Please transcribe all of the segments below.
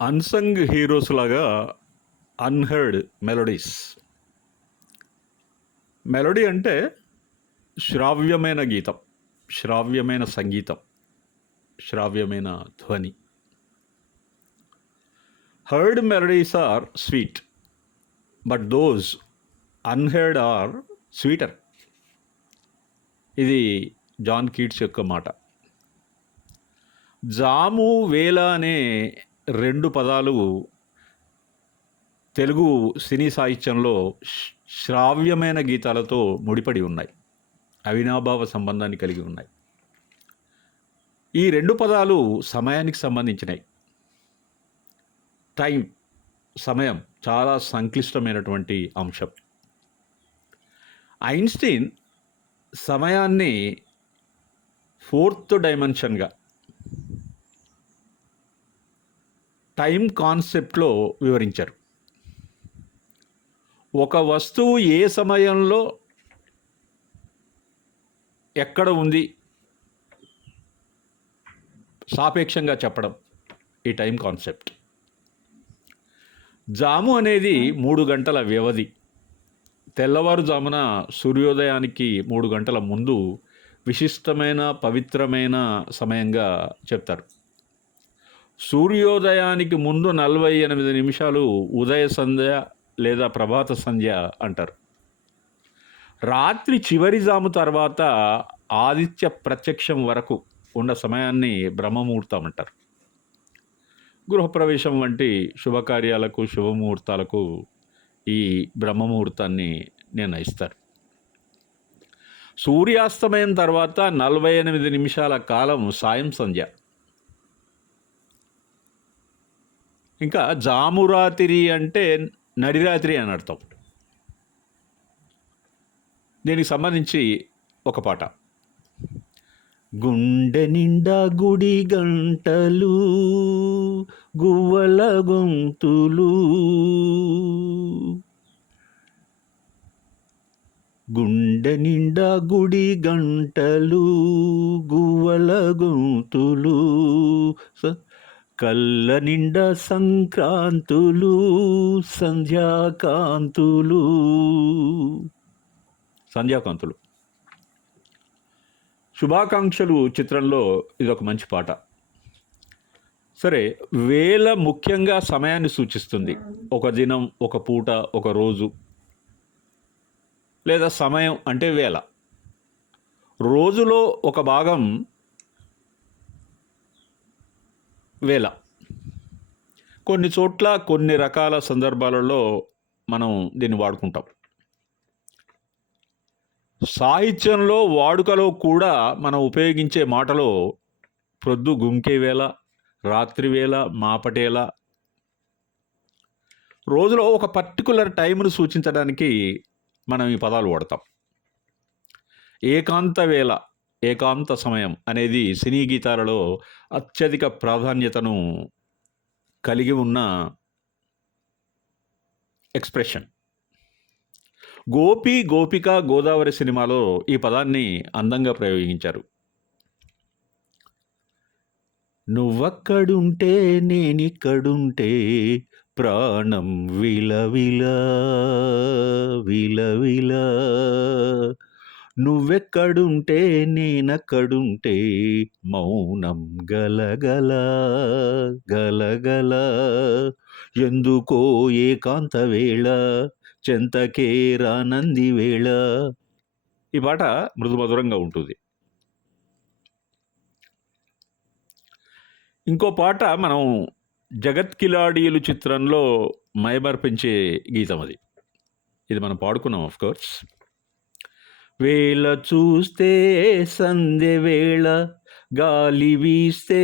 Unsung heroes లాగా unheard melodies melody అంటే శ్రావ్యమైన గీతం శ్రావ్యమైన సంగీతం శ్రావ్యమైన ధ్వని. Heard melodies are sweet but those unheard are sweeter ఇది జాన్ కీట్స్ యొక్క మాట. జాము వేల అనే రెండు పదాలు తెలుగు సినీ సాహిత్యంలో శ్రావ్యమైన గీతాలతో ముడిపడి ఉన్నాయి. అవినాభావ సంబంధాన్ని కలిగి ఉన్నాయి. ఈ రెండు పదాలు సమయానికి సంబంధించినవి టైం సమయం చాలా సంక్లిష్టమైనటువంటి అంశం. ఐన్స్టీన్ సమయాన్ని ఫోర్త్ డైమెన్షన్గా టైం కాన్సెప్ట్లో వివరించారు. ఒక వస్తువు ఏ సమయంలో ఎక్కడ ఉంది సాపేక్షంగా చెప్పడం ఈ టైం కాన్సెప్ట్. జాము అనేది మూడు గంటల వ్యవధి. తెల్లవారుజామున సూర్యోదయానికి మూడు గంటల ముందు విశిష్టమైన పవిత్రమైన సమయంగా చెప్తారు. సూర్యోదయానికి ముందు నలభై ఎనిమిది నిమిషాలు ఉదయ సంధ్య లేదా ప్రభాత సంధ్య అంటారు. రాత్రి చివరి జాము తర్వాత ఆదిత్య ప్రత్యక్షం వరకు ఉన్న సమయాన్ని బ్రహ్మముహూర్తం అంటారు. గృహప్రవేశం వంటి శుభకార్యాలకు శుభముహూర్తాలకు ఈ బ్రహ్మముహూర్తాన్ని నిర్ణయిస్తారు. సూర్యాస్తమయం తర్వాత నలభై ఎనిమిది నిమిషాల కాలం సాయం సంధ్య. ఇంకా జామురాతిరి అంటే నడిరాత్రి అని అర్థం. దీనికి సంబంధించి ఒక పాట. గుండె నిండా గుడి గంటలు గువ్వల గొంతులు. గుండె నిండా గుడి గంటలు గువ్వల గొంతులు. స- కళ్ళ నిండా సంక్రాంతులు సంధ్యాకాంతులు. సంధ్యాకాంతులు. శుభాకాంక్షలు చిత్రంలో ఇది ఒక మంచి పాట. సరే వేల ముఖ్యంగా సమయాన్ని సూచిస్తుంది. ఒక దినం ఒక పూట ఒక రోజు. లేదా సమయం అంటే వేల రోజులో ఒక భాగం వేల కొన్ని చోట్ల కొన్ని రకాల సందర్భాలలో మనం దీన్ని వాడుకుంటాం. సాహిత్యంలో వాడుకలో కూడా మనం ఉపయోగించే మాటలో ప్రొద్దు గుంకే వేళ రాత్రి వేళ మాపటేల రోజులో ఒక పర్టికులర్ టైంను సూచించడానికి మనం ఈ పదాలు వాడతాం. ఏకాంత వేళ. ఏకాంత సమయం అనేది సినీ గీతాలలో అత్యధిక ప్రాధాన్యతను కలిగి ఉన్న ఎక్స్ప్రెషన్. గోపి గోపిక గోదావరి సినిమాలో ఈ పదాన్ని అందంగా ప్రయోగించారు. నువ్వక్కడుంటే నేనిక్కడుంటే ప్రాణం విలవిల విలవిల నువ్వెక్కడుంటే నేనక్కడుంటే మౌనం గలగల గలగల. ఎందుకో ఏకాంత వేళ చెంతకే రానంది వేళ. ఈ పాట మృదుమధురంగా ఉంటుంది. ఇంకో పాట మనం జగత్ కిలాడీలు చిత్రంలో మైమర్పించే గీతం అది. ఇది మనం పాడుకున్నాం ఆఫ్ కోర్స్ వేళ చూస్తే సంధ్య వేళ గాలి వీస్తే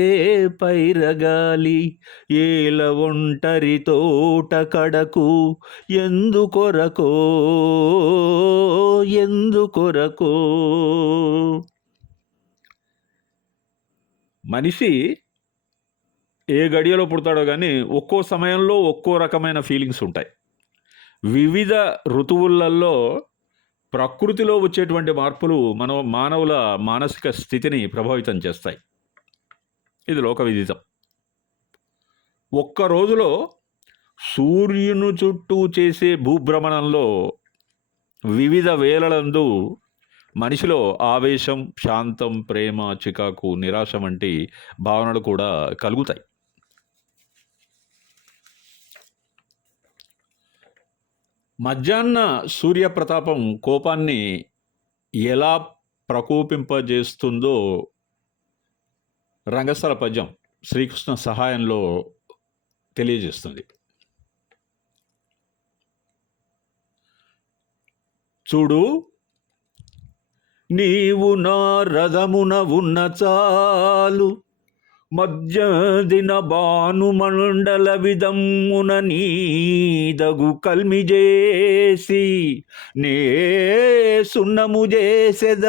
పైరగాలి. ఏల ఒంటరి తోట కడకు ఎందుకొరకో ఎందుకొరకో మనిషి ఏ గడియలో పుడతాడో కానీ ఒక్కో సమయంలో ఒక్కో రకమైన ఫీలింగ్స్ ఉంటాయి. వివిధ ఋతువులలో ప్రకృతిలో వచ్చేటువంటి మార్పులు మన మానవుల మానసిక స్థితిని ప్రభావితం చేస్తాయి. ఇది లోక విదితం. ఒక్క రోజులో సూర్యుని చుట్టూ చేసే భూభ్రమణంలో వివిధ వేళలందు మనిషిలో ఆవేశం శాంతం ప్రేమ చికాకు నిరాశ వంటి భావనలు కూడా కలుగుతాయి. మధ్యాహ్న సూర్యప్రతాపం కోపాన్ని ఎలా ప్రకోపింపజేస్తుందో రంగస్థల పద్యం శ్రీకృష్ణ సహాయంలో తెలియజేస్తుంది. చూడు నీవు నా రథమున ఉన్న చాలు. మధ్యదిన భాను మండల విధమున నీదగు కల్మి చేసి నే సున్నము చేసెద.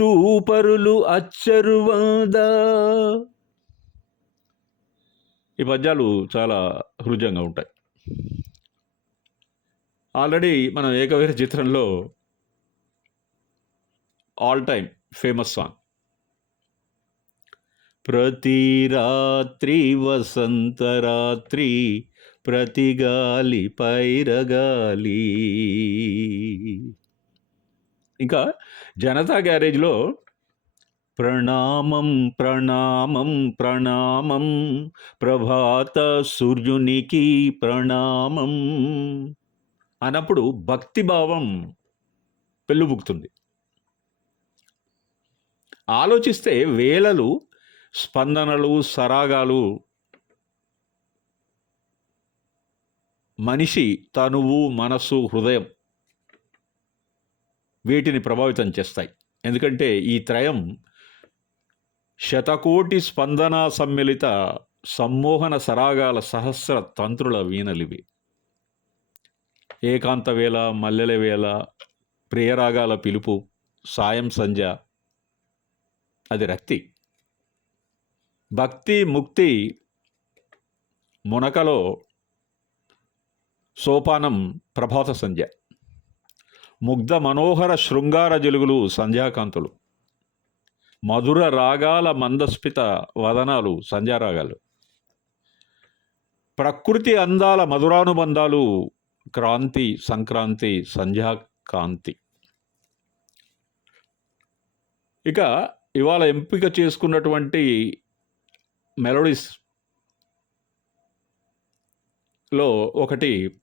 చూపరులు అచ్చరువదా. ఈ పద్యాలు చాలా హృదయంగా ఉంటాయి. ఆల్రెడీ మనం ఏకవీర చిత్రంలో ఆల్ టైమ్ ఫేమస్ సాంగ్. ప్రతి రాత్రి వసంత రాత్రి ప్రతి గాలి పైరగాలి. ఇంకా జనతా గ్యారేజ్లో ప్రణామం ప్రణామం ప్రణామం ప్రభాత సూర్యునికి ప్రణామం అన్నప్పుడు భక్తిభావం పెళ్ళుబుకుతుంది. ఆలోచిస్తే వేలలు స్పందనలు సరాగాలు. మనిషి తనువు మనసు హృదయం వీటిని ప్రభావితం చేస్తాయి. ఎందుకంటే ఈ త్రయం శతకోటి స్పందన సమ్మిళిత సమ్మోహన సరాగాల సహస్ర తంత్రుల వీణలివి. ఏకాంత వేళ మల్లెల వేళ ప్రియరాగాల పిలుపు సాయం సంధ్య అది రక్తి. భక్తి ముక్తి మునకలో సోపానం ప్రభాత సంధ్య. ముగ్ధ మనోహర శృంగార జలుగులు సంధ్యాకాంతులు. మధుర రాగాల మందస్ఫిత వదనాలు సంధ్యారాగాలు. ప్రకృతి అందాల మధురానుబంధాలు క్రాంతి సంక్రాంతి సంధ్యాకాంతి. ఇక ఇవాళ ఎంపిక చేసుకున్నటువంటి మెలోడీస్లో ఒకటి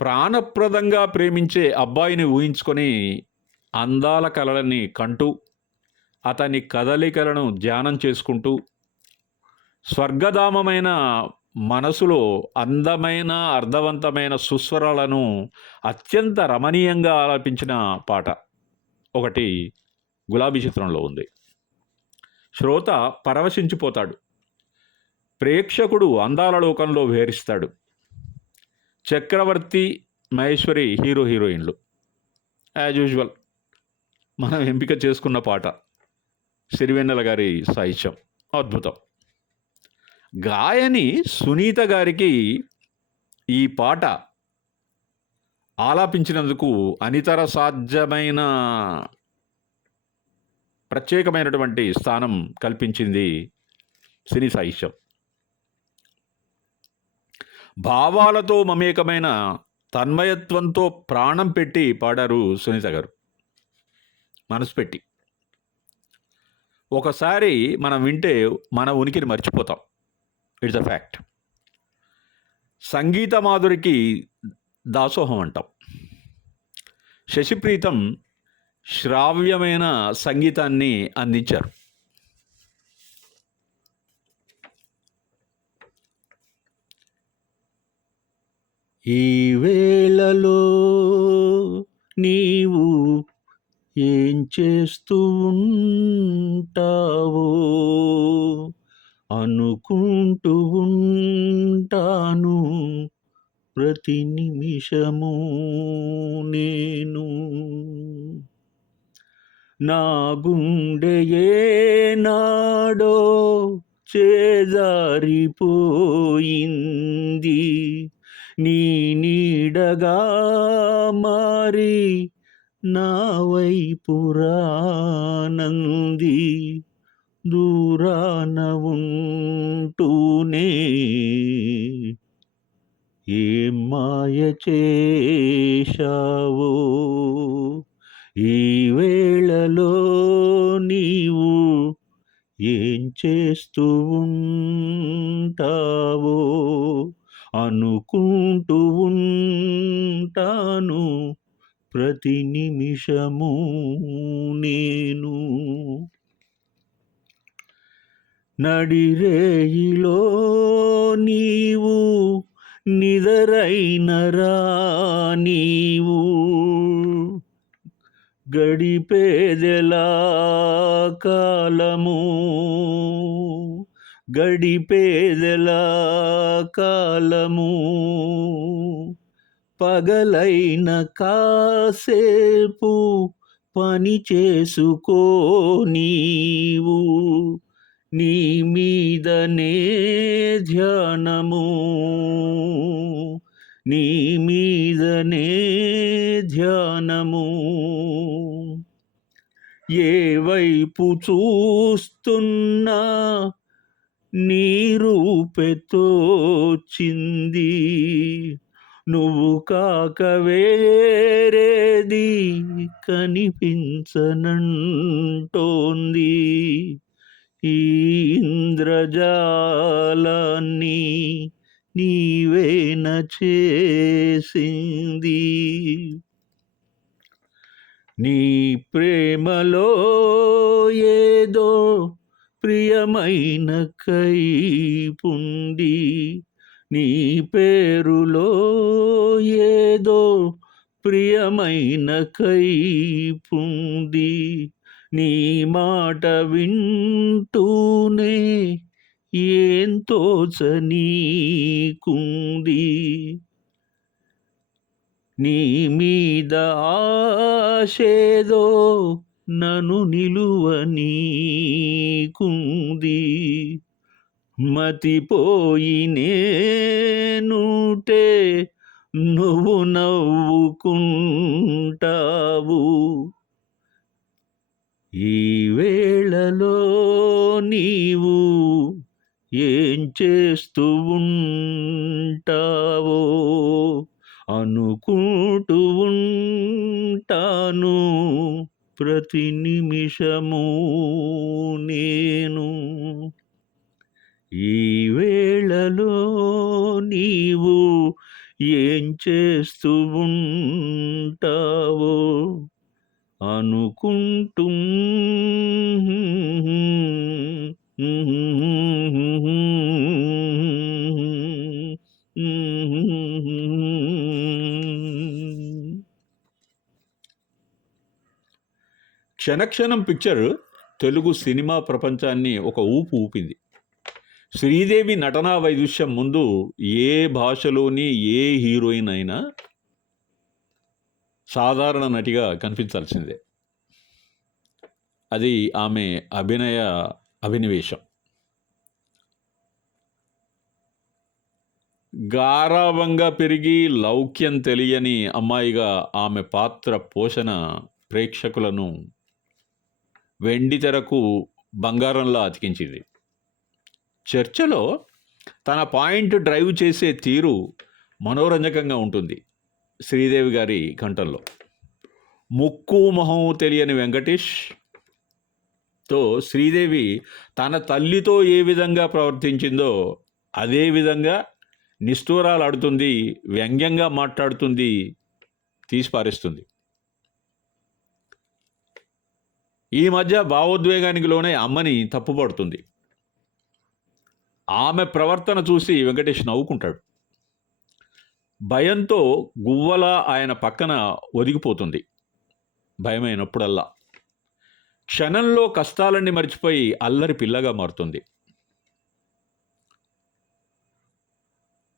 ప్రాణప్రదంగా ప్రేమించే అబ్బాయిని ఊహించుకొని అందాల కళలని కంటూ అతని కదలికలను ధ్యానం చేసుకుంటూ స్వర్గధామమైన మనసులో అందమైన అర్థవంతమైన సుస్వరాలను అత్యంత రమణీయంగా ఆలపించిన పాట ఒకటి గులాబీ చిత్రంలో ఉంది. శ్రోత పరవశించిపోతాడు. ప్రేక్షకుడు అందాల లోకంలో విహరిస్తాడు చక్రవర్తి మహేశ్వరి హీరో హీరోయిన్లు. యాజ్ యూజువల్ మనం ఎంపిక చేసుకున్న పాట. సిరివెన్నెల గారి సాహిత్యం. అద్భుతం. గాయని సునీత గారికి ఈ పాట ఆలాపించినందుకు అనితర సాధ్యమైన ప్రత్యేకమైనటువంటి స్థానం కల్పించింది సినీ సాహిత్యం. భావాలతో మమేకమైన తన్మయత్వంతో ప్రాణం పెట్టి పాడారు సునీత గారు. మనసు పెట్టి. ఒకసారి మనం వింటే మన ఉనికిని మర్చిపోతాం. ఇట్స్ అ ఫ్యాక్ట్ సంగీత మాధురికి దాసోహం అంటాం. శశిప్రీతం శ్రావ్యమైన సంగీతాన్ని అందించారు. ఈ వేళలో నీవు ఏం చేస్తూ ఉంటావో అనుకుంటూ ఉంటాను. ప్రతి నిమిషము నేను నా గుండె ఏనాడో చేజారిపోయింది. నీ నీడగా మారి నా వైపురానంది దూరాన ఉంటూనే ఏం మాయ చేశావో? ఈ వేళలో నీవు ఏం చేస్తూ ఉంటావో? అనుకుంటూ ఉంటాను. ప్రతి నిమిషము నేను. నడిరేయిలో నీవు నిదరైనరా నీవు. గడిపేదెలా కాలము గడిపేదెలా కాలము. పగలైన కాసేపు పని చేసుకో నీవు. నీ మీదనే ధ్యానము. నీ మీదనే ధ్యానము. ఏ వైపు చూస్తున్నా నీరూపెతో రూపెతోచింది నువ్వు కాక వేరేది కనిపించనంటోంది. ఈ ఇంద్రజాలాన్ని నీవేన చేసింది. నీ ప్రేమలో ఏదో ప్రియమైన కైపుంది నీ పేరులో ఏదో ప్రియమైన కైపుంది నీ మాట వింటూనే ఏంతో చనీకుంది నీ మీద ఆశేదో నన్ను నిలువనీకుంది మతిపోయి నేనుటే నువ్వు నవ్వుకుంటావు. ఈ వేళలో నీవు ఏం చేస్తూ ఉంటావో అనుకుంటూ ఉంటాను. ప్రతి నిమిషము నేను. ఈ వేళలో నీవు ఏం చేస్తూ ఉంటావో అనుకుంటూ. క్షణక్షణం పిక్చర్ తెలుగు సినిమా ప్రపంచాన్ని ఒక ఊపు ఊపింది. శ్రీదేవి నటనా వైదుష్యం ముందు ఏ భాషలోని ఏ హీరోయిన్ అయినా సాధారణ నటిగా కనిపించాల్సిందే. అది ఆమె అభినయ అభినవేశం. గారావంగా పెరిగి లౌక్యం తెలియని అమ్మాయిగా ఆమె పాత్ర పోషణ ప్రేక్షకులను వెండి తెరకు బంగారంలా అతికించింది. చర్చలో తన పాయింట్ డ్రైవ్ చేసే తీరు మనోరంజకంగా ఉంటుంది శ్రీదేవి గారి కంఠంలో. ముక్కు మొహం తెలియని వెంకటేష్తో శ్రీదేవి తన తల్లితో ఏ విధంగా ప్రవర్తించిందో అదే విధంగా నిష్ఠూరాలు ఆడుతుంది వ్యంగ్యంగా మాట్లాడుతుంది తీసిపారేస్తుంది. ఈ మధ్య భావోద్వేగానికి లోనే అమ్మని తప్పుపడుతుంది. ఆమె ప్రవర్తన చూసి వెంకటేష్ నవ్వుకుంటాడు. భయంతో గువ్వల ఆయన పక్కన ఒదిగిపోతుంది. భయమైనప్పుడల్లా. క్షణంలో కష్టాలన్నీ మర్చిపోయి అల్లరి పిల్లగా మారుతుంది.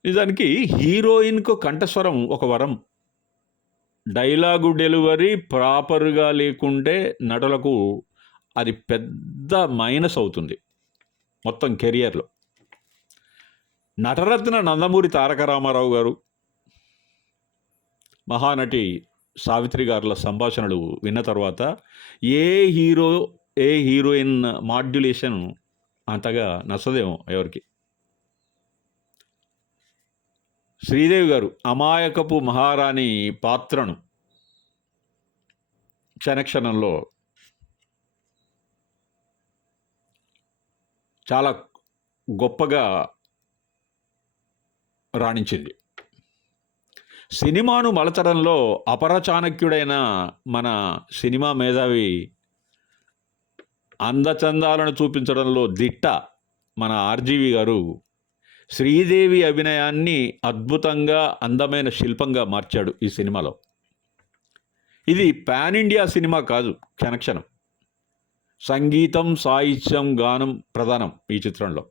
నిజానికి హీరోయిన్కు కంఠస్వరం ఒక వరం. డైలాగు డెలివరీ ప్రాపర్గా లేకుంటే నటులకు అది పెద్ద మైనస్ అవుతుంది మొత్తం కెరియర్లో. నటరత్న నందమూరి తారక రామారావు గారు మహానటి సావిత్రి గారుల సంభాషణలు విన్న తర్వాత ఏ హీరో ఏ హీరోయిన్ మాడ్యులేషన్ అంతగా నచ్చదేమో ఎవరికి? శ్రీదేవి గారు అమాయకపు మహారాణి పాత్రను క్షణక్షణంలో చాలా గొప్పగా రాణించింది. సినిమాను మలచడంలో అపర చాణక్యుడైన మన సినిమా మేధావి అందచందాలను చూపించడంలో దిట్ట మన ఆర్జీవి గారు శ్రీదేవి అభినయాన్ని అద్భుతంగా అందమైన శిల్పంగా మార్చాడు ఈ సినిమాలో. ఇది పాన్ ఇండియా సినిమా కాదు క్షణక్షణం. సంగీతం సాహిత్యం గానం ప్రధానం ఈ చిత్రంలో.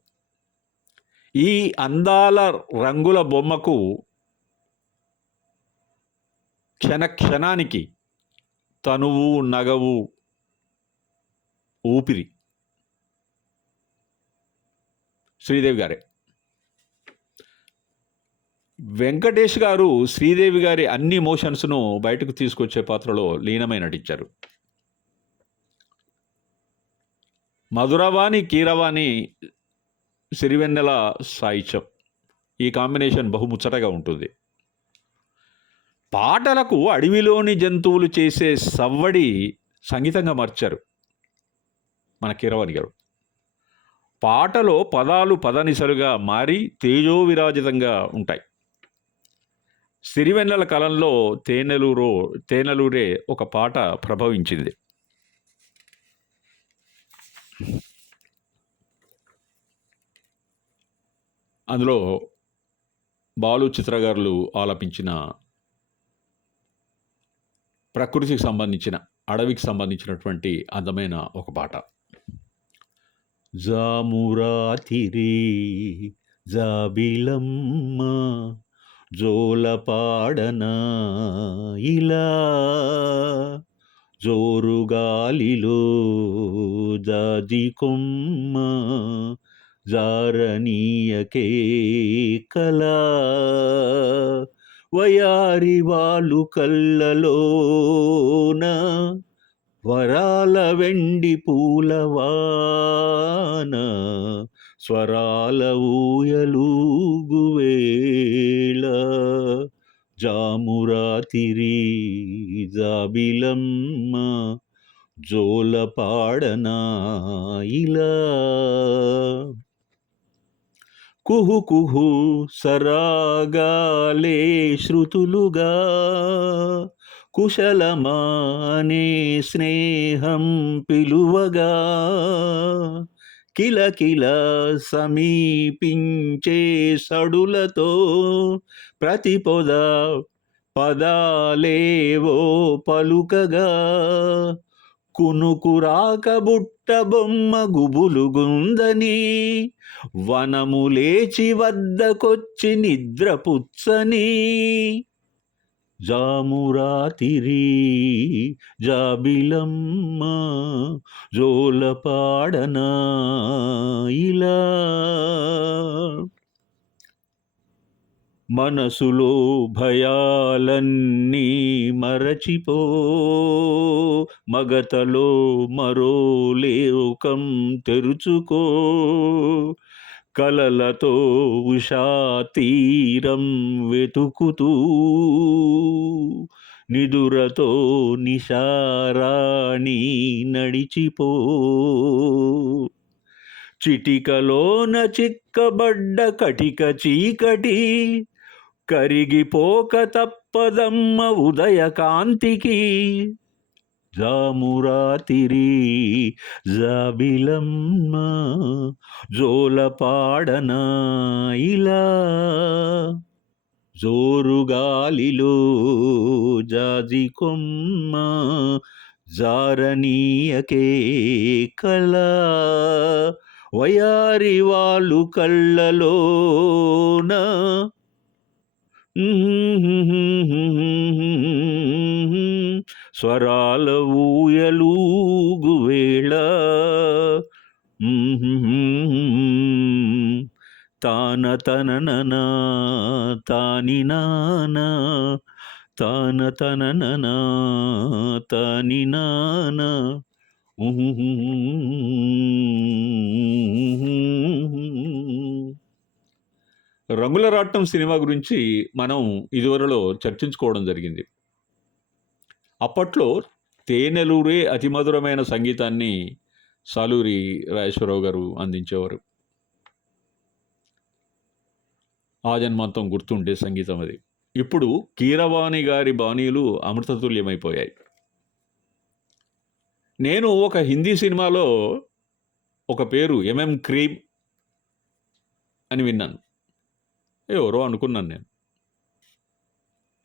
ఈ అందాల రంగుల బొమ్మకు క్షణ క్షణానికి తనువు నగవు ఊపిరి. శ్రీదేవి గారే. వెంకటేష్ గారు శ్రీదేవి గారి అన్ని మోషన్స్ను బయటకు తీసుకొచ్చే పాత్రలో లీనమై నటించారు. మధురవాణి కీరవాణి సిరివెన్నెల సాహిత్యం ఈ కాంబినేషన్ బహుముచ్చటగా ఉంటుంది. పాటలకు అడవిలోని జంతువులు చేసే సవ్వడి సంగీతంగా మార్చారు మన కీరవాణి గారు. పాటలో పదాలు పదనిసలుగా మారి తేజోవిరాజితంగా ఉంటాయి. సిరివెన్నెల కాలంలో తేనెలూరో తేనెలూరే ఒక పాట ప్రభవించింది. అందులో బాలు చిత్రగారులు ఆలపించిన ప్రకృతికి సంబంధించిన అడవికి సంబంధించినటువంటి అందమైన ఒక పాట. జామురాతిరి జాబిలమ్మ జోలపాడనా ఇలా జోరుగాలిలో జాజికొమ్మ జారనీయకే కలా వయారి వాళ్ళు కళ్ళలోన వరాల వెండి పూలవాన స్వరాల ఊయలూగువేళ జామురాతిరి జాబిలమ్మ జోలపాడనా ఇలా కుహు కుహు సరాగాలే శృతులుగా. కుశలమానే స్నేహం పిలువగా. కిల కిల సమీపించే సడులతో ప్రతి పొద పదాలేవో పలుకగా కునుకురాక బుట్ట బొమ్మ గుబులుగుందని వనము లేచి వద్దకొచ్చి నిద్రపుచ్చని జామురాతిరి జాబిలమ్మ జోలపాడనా ఇలా మనసులో భయాలన్నీ మరచిపో మగతలో మరో లేకం తెరుచుకో. కలలతో ఉషా తీరం వెతుకుతూ నిదురతో నిషారాణి నడిచిపో. చిటికలోన చిక్కబడ్డ కటిక చీకటి కరిగిపోక తప్పదమ్మ ఉదయకాంతికి. జామురాతిరి జాబిలమ్మ జోలపాడన ఇలా జోరుగాలిలో జాజి కొమ్మ జారనీయకే కళ వయారి వాళ్ళు కళ్ళలోన. స్వరాల ఊయలూగు వేళ తాన తనననా తాని నానా తాన తనననా తాని నానా. రంగుల రాట్నం సినిమా గురించి మనం ఇదివరలో చర్చించుకోవడం జరిగింది. అప్పట్లో తేనెలూరే అతి మధురమైన సంగీతాన్ని సాలూరి రాజేశ్వరరావు గారు అందించేవారు. ఆ జన్మాంతం గుర్తుండే సంగీతం అది. ఇప్పుడు కీరవాణి గారి బాణీలు అమృతతుల్యమైపోయాయి. నేను ఒక హిందీ సినిమాలో ఒక పేరు ఎంఎం క్రీమ్ అని విన్నాను. ఎవరో అనుకున్నాను నేను.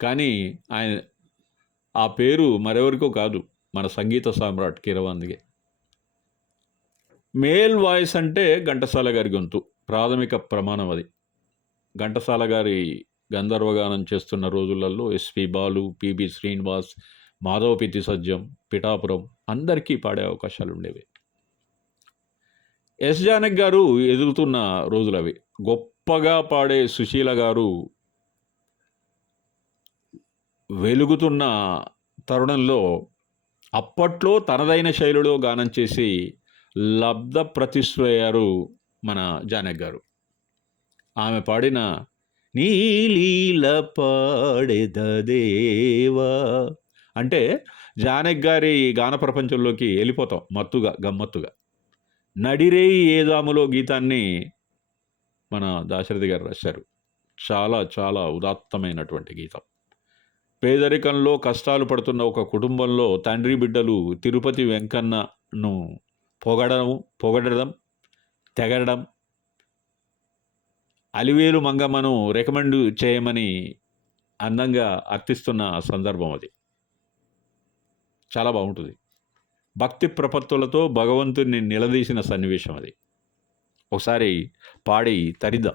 కానీ ఆయన ఆ పేరు మరెవరికో కాదు మన సంగీత సామ్రాట్ కీరవాణిగే మేల్ వాయిస్ అంటే ఘంటసాల గారి గొంతు ప్రాథమిక ప్రమాణం అది. ఘంటసాల గారి గంధర్వగానం చేస్తున్న రోజులలో ఎస్పి బాలు పిబి శ్రీనివాస్ మాధవపితి సజ్జం పిఠాపురం అందరికీ పాడే అవకాశాలు ఉండేవి ఎస్ జానక్ గారు ఎదుగుతున్న రోజులవి. గొప్పగా పాడే సుశీల గారు వెలుగుతున్న తరుణంలో అప్పట్లో తనదైన శైలిలో గానం చేసి లబ్ధ ప్రతిష్ఠయ్యారు మన జానక్ గారు. ఆమె పాడిన నీలీల పాడెదదేవా అంటే జానక్ గారి గాన ప్రపంచంలోకి వెళ్ళిపోతాం మత్తుగా గమ్మత్తుగా. నడిరేయి ఏదాములో గీతాన్ని మన దాశరథి గారు రాశారు. చాలా చాలా ఉదాత్తమైనటువంటి గీతం. పేదరికంలో కష్టాలు పడుతున్న ఒక కుటుంబంలో తండ్రి బిడ్డలు తిరుపతి వెంకన్నను పొగడడం పొగడడం తెగడం అలివేలు మంగమ్మను రికమెండ్ చేయమని అందంగా అర్థిస్తున్న సందర్భం అది. చాలా బాగుంటుంది. భక్తి ప్రపత్తులతో భగవంతుని నిలదీసిన సన్నివేశం అది. ఒకసారి పాడి తరిద్దాం.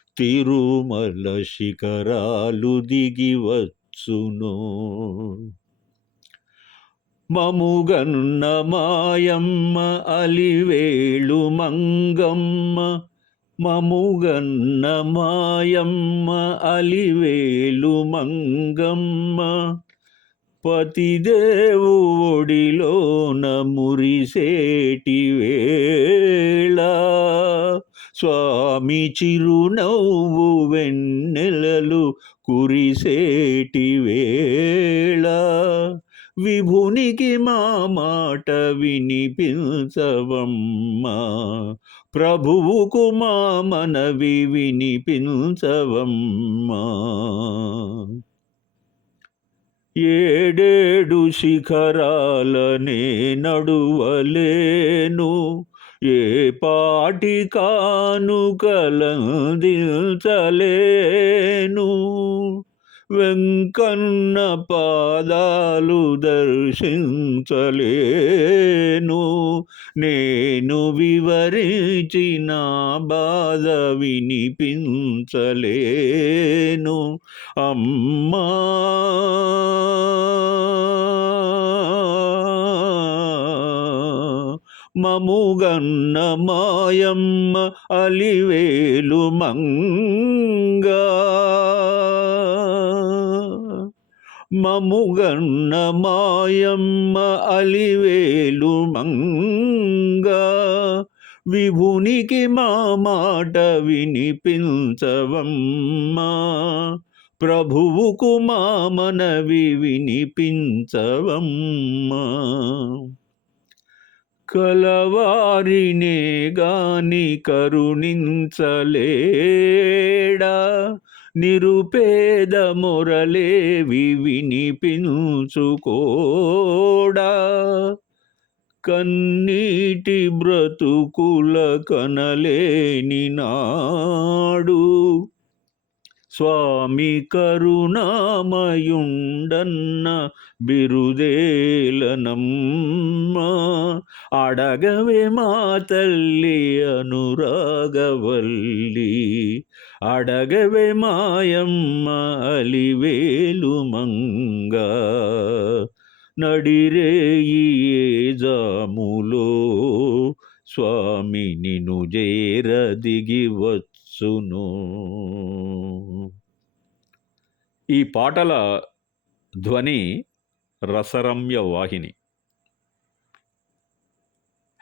తిరుమల శిఖరాలు దిగివచ్చును మముగన్న మాయమ్మ అలివేళు మంగమ్మ మముగన్న మాయమ్మ అలివేలు మంగమ్మ. పతిదేవు ఒడిలోన మురిసేటి వేళ స్వామి చిరునవ్వు వెన్నెలలు కురిసేటి వేళ. విభునికి మా మాట వినిపించవమ్మా. ప్రభువుకు మా మనవి వినిపించవమ్మా. ఏడేడు శిఖరాలనే నడువలేను. ఏ పాటి కానుకలందించలేను వెంకన్న పాదాలు దర్శించలేను. నేను వివరించిన బాధ వినిపించలేను. అమ్మా! మముగన్న మాయమ్మ అలివేలు మంగా. మముగన్న మాయమ్మ అలివేలు మంగా. విభునికి మా మాట వినిపించవమ్మా. ప్రభువుకు మా మనవి వినిపించవమ్మా. కలవారినే గాని కరుణించలేడా? నిరుపేద మొరలేవి వినిపించుకోడా? కన్నీటి బ్రతుకుల కనలేని నాడు స్వామి కరుణామయుండన్న బిరుదేలనమ్మా అడగవే మా తల్లి అనురాగవల్లి అడగవే మాయమ్మ అలివేలు మంగ నడిరేయి జాములో స్వామి నిను జేర దిగివచ్చు వచ్చును ఈ పాటల ధ్వని రసరమ్య వాహిని.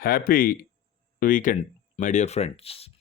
Happy weekend my dear friends.